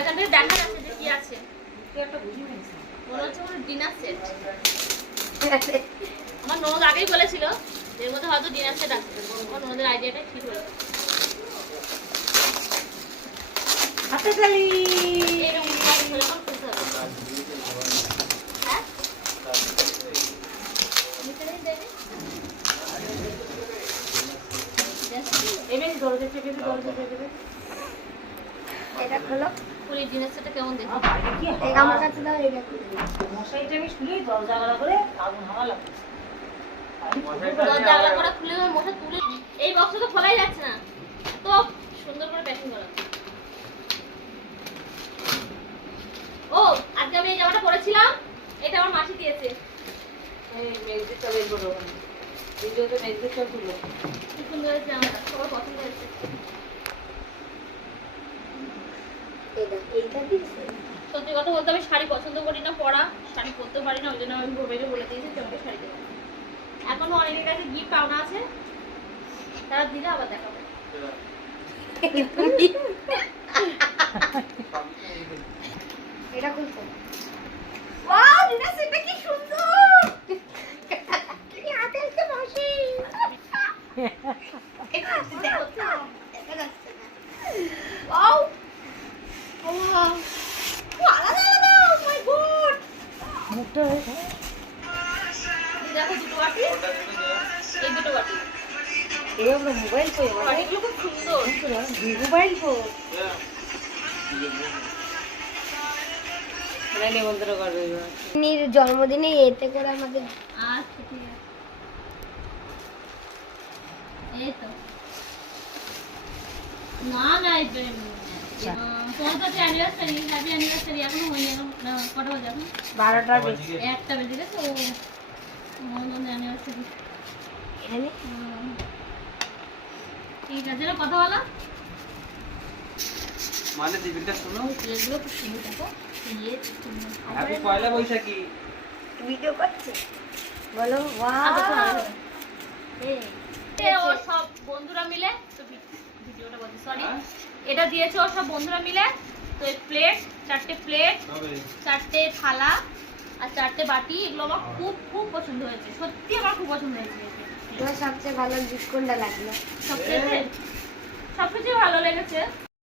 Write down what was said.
এখান থেকে দেখা যাচ্ছে যে কি আছে। মনে হচ্ছে কোনো ডিনার সেট। আমার ননদ আগেই বলেছিল এর মধ্যে হয়তো ডিনার সেট আছে। আমার ননদের আইডিয়াটা ঠিক হয়েছে। হাতে তালি এরকম যখন খুলতে হবে। হ্যাঁ ভিতরেই দেবে। এমনি দরজা থেকে এটা খোলো। পুরো ডিনার সেটটা কেমন দেখো? এই আমার কাছে দাও, এই দেখো। মশাইটা আমি শুলেই দরজা গলা করে আগুন হাওয়া লাগছে। দরজা আগলা করে খুলে মশা তুলে এই বক্সটা তো খোলাই যাচ্ছে না। তো সুন্দর করে প্যাকিং করা। ও আজকে আমি এই জামাটা পরেছিলাম, এটা আমার মাসি দিয়েছে। এই মেঘের চলে বড় ভিডিওতে মেঘের চল তুলো। কি সুন্দর হয়েছে জামাটা, সবার পছন্দ হয়েছে। এইটা দিয়েছে। সত্যি কথা বলতে আমি শাড়ি পছন্দ করি না, পরা শাড়ি পরতে পারি না, ওই জন্য আমি ভোবেকে বলে দিয়েছি তোমাকে শাড়ি দেবো। এখনো অনেকের কাছে গিফট পাওনা আছে, তারা দিলে আবার দেখাবো। এটা খুলতে। ওয়াও, দিদা সেটা কি সুন্দর। কি হাতে আছে মাসি। এটা আছে দেখো। এটা আছে। ওয়াও। ওয়াও। আলাদা আলাদা, ও মাই গড। মুখটা দেখো দুটো বাটি, এই দুটো বাটি। এই আমরা মোবাইল কই আমার বাটিগুলো খুব সুন্দর। মোবাইল কো মানে নিমন্ত্রণ করবে নির জন্মদিনে এতে করে আমাদের আচ্ছা ঠিক আছে। এই তো না না তোমার কাছে অ্যানিভার্সারি, হ্যাপি অ্যানিভার্সারি এখনো হয়নি। এখন কটা বাজে? এখন 12টা বেশি। 1টা বেজে গেছে। ও অ্যানিভার্সারি এখানে ঠিক আছে না, কথা বলা মানে দিবিটা শোনো, এগুলো খুব সুন্দর। দেখো হ্যাপি পয়লা বৈশাখী। ভিডিও করছে বলো। ও সব বন্ধুরা মিলে তো ভিডিওটা বলছি সরি, এটা দিয়েছে ও সব বন্ধুরা মিলে। তো এই প্লেট, 4টে প্লেট, 4টে থালা আর 4টে বাটি, এগুলো আমার খুব খুব পছন্দ হয়েছে। সত্যি আমার খুব পছন্দ হয়েছে। তোমার সবচেয়ে ভালো গিফট কোনটা লাগলো? সবচেয়ে ভালো লেগেছে